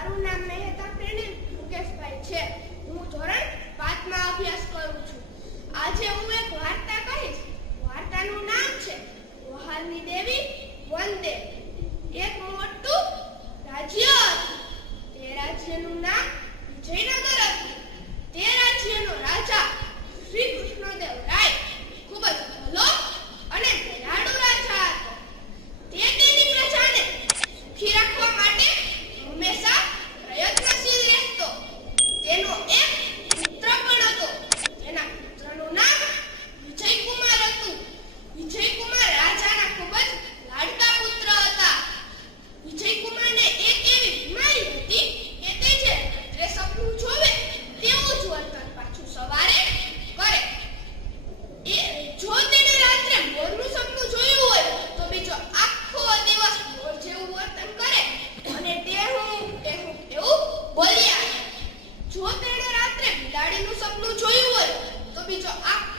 મારું નામ મહેતા પ્રેરણી મુકેશભાઈ છે. હું ધોરણ પાંચમાં અભ્યાસ કરું છું. આજે હું એક વાર્તા કહીશ. વાર્તાનું નામ છે, વહાલની દેવી વંદે. એક મોટું રાજ્ય હતું. તે રાજ્યનું નામ વિજયનગર 都闭住啊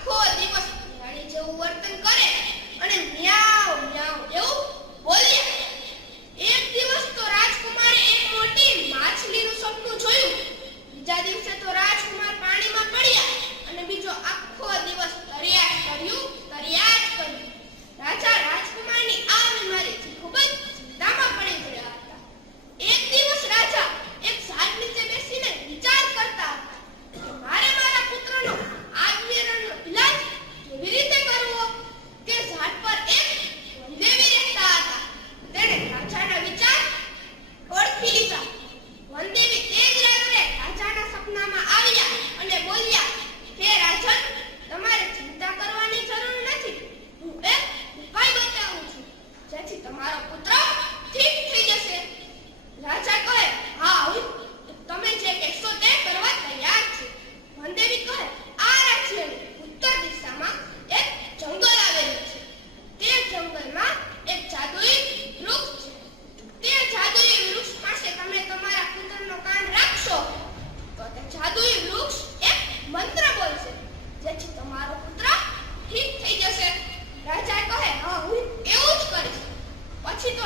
મારો પુત્ર ઠીક થઈ જશે. રાજા કહે હા હું એવું જ કરીશ. પછી તો